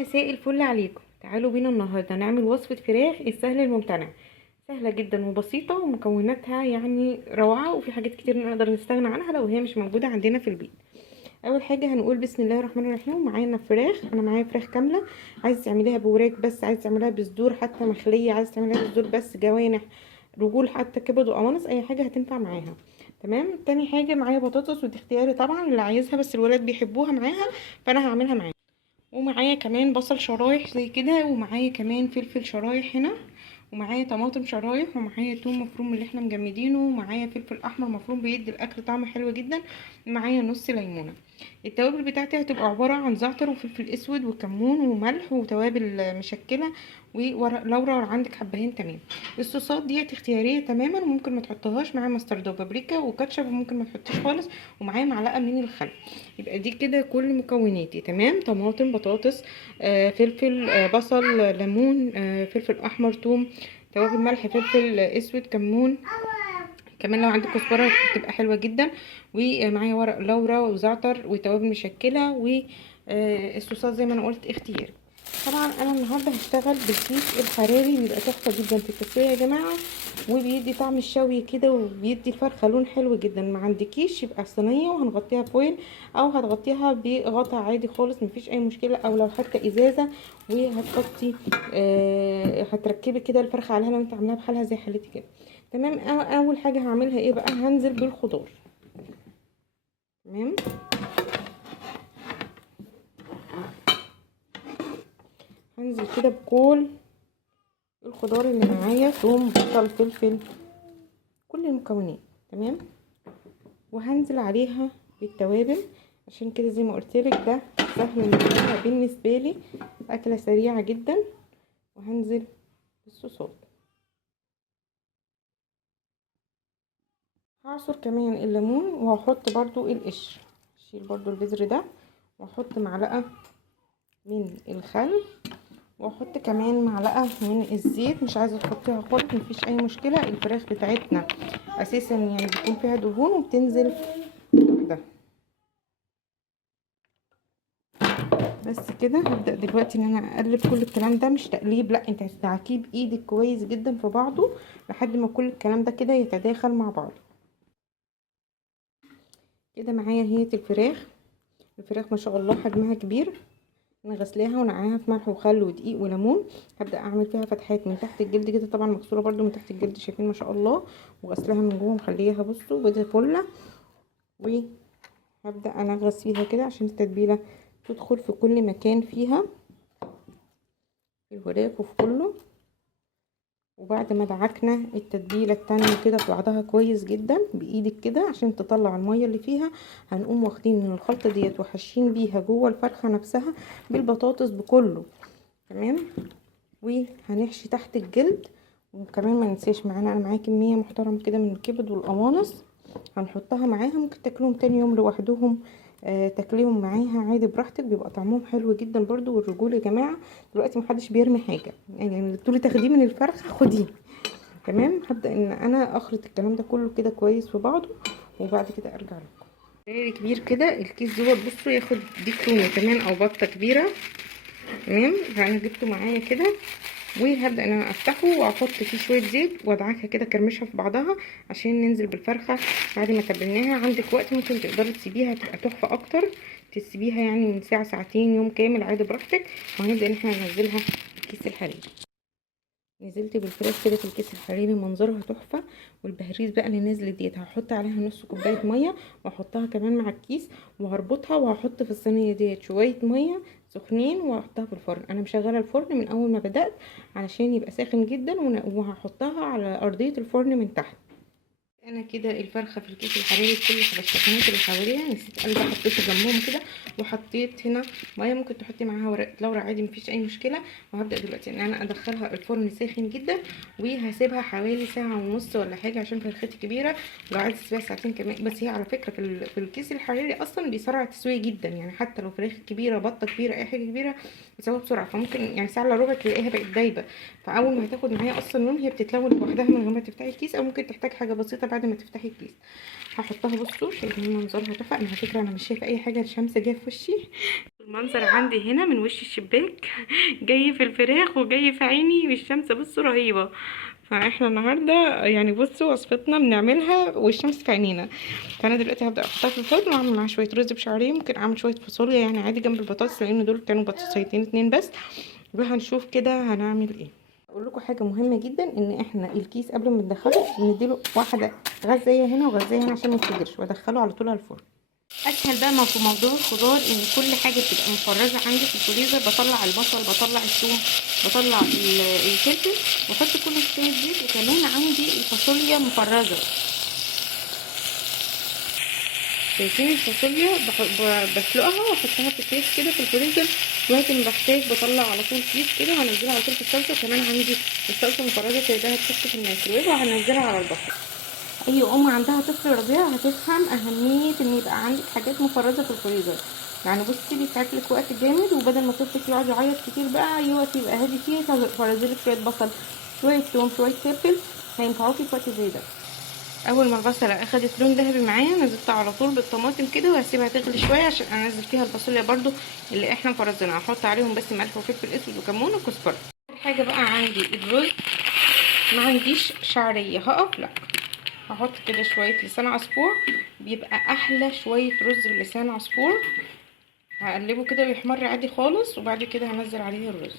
مساء الفل عليكم. تعالوا بينا النهارده نعمل وصفة فراخ السهل الممتنع. سهلة جدا وبسيطة ومكوناتها يعني روعة، وفي حاجات كتير نقدر نستغنى عنها لو هي مش موجودة عندنا في البيت. اول حاجة هنقول بسم الله الرحمن الرحيم. معانا فراخ، انا معايا فراخ كاملة. عايز تعمليها بوراك بس، عايز تعمليها بصدور حتى مخلية، عايز تعمليها بصدور بس جوانح رجول حتى كبد وقوانص، اي حاجة هتنفع معاها. تمام. تاني حاجة معايا بطاطس، ودي اختياري طبعا اللي عايزها، بس الولاد بيحبوها معاها فانا هعملها معاها. ومعايا كمان بصل شرايح زي كده، ومعايا كمان فلفل شرايح هنا، ومعايا طماطم شرايح، ومعايا توم مفروم من اللي احنا مجمدينه، ومعايا فلفل احمر مفروم بيدي الاكل طعم حلو جدا، ومعايا نص ليمونه. التوابل بتاعتي هتبقى عباره عن زعتر وفلفل اسود وكمون وملح وتوابل مشكله وورق لورا، لو عندك حبهان تمام. الصوصات ديت اختياريه تماما، وممكن ما تحطهاش. معايا مستردة وبابريكا وكاتشب، وممكن ما تحطيش خالص. ومعايا معلقه من الخل. يبقى دي كده كل مكوناتي تمام. طماطم، بطاطس، فلفل، بصل، ليمون، فلفل احمر، توم، توابل ملح، فلفل اسود، كمون. كمان لو عندك كزبره بتبقى حلوه جدا. ومعايا ورق لورا وزعتر وتوابل مشكله. والصوصات زي ما انا قلت اختياري. طبعا انا النهارده هشتغل بالكيس الحراري، بيبقى تحفه جدا في التسويه يا جماعه، وبيدي طعم الشوي كده، وبيدي الفرخه لون حلو جدا. ما عندكيش يبقى صينيه وهنغطيها فويل، او هتغطيها بغطا عادي خالص مفيش اي مشكله، او لو حتى ازازه وهتحطي هتركبي كده الفرخه عليها لو انت عاملاها بحالها زي حالتي كده. تمام. اول حاجه هعملها ايه بقى؟ هنزل بالخضار. تمام. هنزل كده بكل الخضار اللي معايا، ثوم، بصل، فلفل، كل المكونات. تمام. وهنزل عليها بالتوابل، عشان كده زي ما قلت لك ده سهل نعملها بالنسبه لي، اكله سريعه جدا. وهنزل بالصوصات. هعصر كمان الليمون، وهحط برضو القشر. اشيل برضو البذر ده، واحط معلقه من الخل، واحط كمان معلقه من الزيت. مش عايزه تحطيها خالص مفيش اي مشكله، الفراخ بتاعتنا اساسا يعني بيكون فيها دهون وبتنزل ده. بس كده هبدا دلوقتي ان انا اقلب كل الكلام ده. مش تقليب، لا، انت هتدعكيه بايدك كويس جدا في بعضه لحد ما كل الكلام ده كده يتداخل مع بعض. كده معايا هي الفراخ. الفراخ ما شاء الله حجمها كبير. انا غسلاها ونقعاها في ملح وخل ودقيق وليمون. هبدا اعمل فيها فتحات من تحت الجلد كده، طبعا مكسوره برده من تحت الجلد، شايفين ما شاء الله. وغسلاها من جوه مخليها بصوا بيضه فله. وهبدا انغص فيها كده عشان التتبيله تدخل في كل مكان فيها، في الوراك وفي كله. وبعد ما دعكنا التتبيله التانية كده في بعضها كويس جدا بايدك كده عشان تطلع الميه اللي فيها، هنقوم واخدين من الخلطه ديت وحاشين بيها جوه الفرخه نفسها بالبطاطس بكله. تمام. وهنحشي تحت الجلد. وكمان ما ننساش معانا، انا معايا كميه محترمه كده من الكبد والقوانص، هنحطها معاها. ممكن تاكلهم تاني يوم لوحدهم، تاكليهم معاها عادي براحتك، بيبقى طعمهم حلو جدا برضو. والرجول يا جماعه دلوقتي محدش بيرمي حاجه، يعني اللي تقولي تاخديه من الفرخه خديه. تمام. هبدا ان انا اخلط الكلام ده كله كده كويس في بعضه، وبعد كده ارجع لكم. كبير كده الكيس دوت، بصوا ياخد ديك رومي كمان او بطه كبيره. تمام. فانا جبته معايا كده، وهبدا ان انا افتحه واحط فيه شويه زيت وادعكها كده كرمشها في بعضها عشان ننزل بالفرخه. بعد ما تبلناها عندك وقت ممكن تقدري تسيبيها تبقى تحفه اكتر، تسيبيها يعني من ساعه ساعتين يوم كامل عادي براحتك. وهنبدا ان احنا ننزلها في الكيس الحراري. نزلت بالفراخ كده في الكيس الحراري منظرها تحفه. والبهريز بقى اللي نزلت ديت هحط عليها نص كوبايه ميه، واحطها كمان مع الكيس، وهربطها، وهحط في الصينيه ديت شويه ميه سخنين، واحطها في الفرن. انا مشغله الفرن من اول ما بدات علشان يبقى ساخن جدا، وهحطها على ارضيه الفرن من تحت. انا كده الفرخه في الكيس الحراري كل السخونات اللي حواليها نسيت قلبي حطيته جنبهم كده. وحطيت هنا ميه، ممكن تحطي معاها ورقه لورا عادي مفيش اي مشكله. وهبدا دلوقتي ان انا ادخلها الفرن ساخن جدا، وهسيبها حوالي ساعه ونص ولا حاجه عشان فرختي كبيره. لو عايزه تسيبها ساعتين كمان. بس هي على فكره في الكيس الحراري اصلا بيسرع التسويه جدا، يعني حتى لو فراخ كبيره، بطه كبيره، اي حاجه كبيره بتسوى بسرعه، فممكن يعني ساعه الا ربع تلاقيها بقت دايبه. فاول ما هتاخد معايا اصلا لون هي بتتلون لوحدها من غير ما تفتحي الكيس، او ممكن تحتاج حاجه بسيطه بعد ما تفتحي الكيس. هحطها. بصوا شايفين منظرها تحفه. انا على فكره انا مش شايفه اي حاجه، الشمس جايه في وشي. المنظر عندي هنا من وش الشباك جاي في الفراخ وجاي في عيني، والشمس بصوا رهيبه. فاحنا النهارده يعني بصوا وصفتنا بنعملها والشمس في عينينا. فانا دلوقتي هبدا احطها في الفرن واعمل معاها شويه رز بشعريه، ممكن اعمل شويه فاصوليا يعني عادي جنب البطاطس، لان دول كانوا بطاطسيتين اتنين بس. وهنشوف كده هنعمل ايه. اقول لكم حاجه مهمه جدا، ان احنا الكيس قبل ما ندخله نديله واحده غزايه هنا وغزايه هنا عشان ما يتفجرش، وادخله على طول على الفرن. اسهل بقى ما في موضوع الخضار ان كل حاجه بتبقى مفرزه عندي في الفريزر. بطلع البصل، بطلع الثوم، بطلع الفلفل، واحط كل شويه زيت. وكمان عندي الفاصوليا مفرزه. شايفين الفاصوليا بسلقها واحطها في كيس كده في الفريزر لغايه ما بحتاج بطلع على طول كيس كده وهنزلها على طول في الصلصه. وكمان عندي الصلصه مفرزه سايباها تحط في الميكرويف وهنزلها على البصل. اي ام عندها طفل رضيع هتفهم اهميه ان يبقى عندك حاجات مفرزه في الفريزر. يعني بصي بيساعد لك وقت جامد، وبدل ما طفلك يقعد يعيط كتير بقى اي وقت يبقى هادي فيه فرزلك شويه بصل، شويه ثوم، شويه فلفل، هينفعوكي في وقت زي ده. اول ما البصله اخدت لون ذهبي معايا نزلت على طول بالطماطم كده، وهسيبها تغلي شويه عشان انزل فيها الفاصوليا برده اللي احنا فرزناها. هحط عليهم بس ملح وفلفل اسود وكمون وكزبره. حاجه بقى عندي الرز، ما عنديش شعريه هقف لا، هحط كده شويه لسان عصفور، بيبقى احلى شويه رز بلسان عصفور. هقلبه كده ويحمر عادي خالص، وبعد كده هنزل عليه الرز.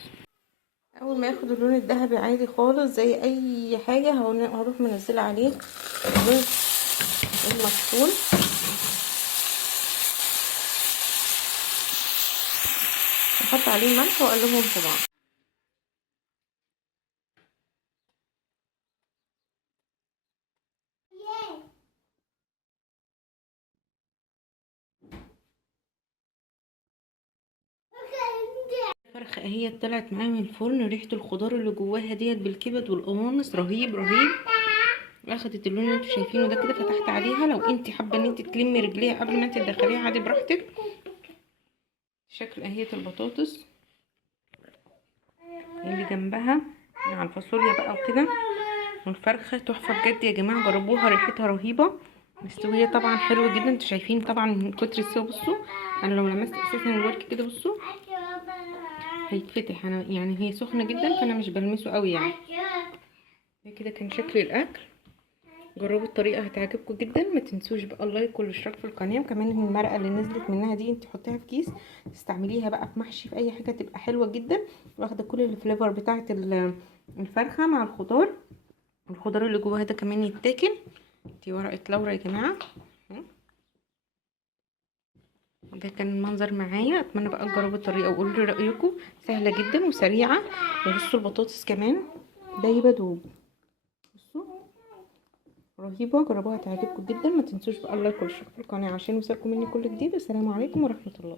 اول ما ياخد اللون الذهبي عادي خالص زي اي حاجه هروح منزله عليه الرز المغسول. احط عليه ملح واقلبهم في بعض. الفرخه اهي طلعت معايا من الفرن، ريحه الخضار اللي جواها ديت بالكبد والقوانص رهيب رهيب. اخدت اللون اللي انتوا شايفينه ده كده. فتحت عليها، لو انت حابه ان انت تلمي رجليها قبل ما انت تدخليها عادي براحتك. شكل اهي البطاطس اللي جنبها مع الفاصوليا بقى وكده، والفرخه تحفه بجد يا جماعه، جربوها ريحتها رهيبه. مستويه طبعا حلوه جدا، انتوا شايفين طبعا من كتر السوا. بصوا انا لو لمست اساسا الورك كده بصوا هيتفتح. انا يعني هي سخنه جدا فانا مش بلمسه قوي يعني. ده كده كان شكل الاكل. جربوا الطريقه هتعجبكم جدا. ما تنسوش بقى اللايك والاشتراك في القناه، وكمان المرقه اللي نزلت منها دي انت حطيها في كيس تستعمليها بقى في محشي في اي حاجه تبقى حلوه جدا، واخده كل الفليفر بتاعه الفرخه مع الخضار. الخضار اللي جواها ده كمان يتاكل. دي ورقه لورا يا جماعه. ده كان المنظر معايا. اتمنى بقى تجربوا الطريقه وقولوا لي رايكم. سهله جدا وسريعه. وبصوا البطاطس كمان دايبه دوب. بصوا رهيبه، جربوها هتعجبكم جدا. ما تنسوش بقى اللايك والاشتراك في القناه عشان يوصلكم مني كل جديد. والسلام عليكم ورحمه الله.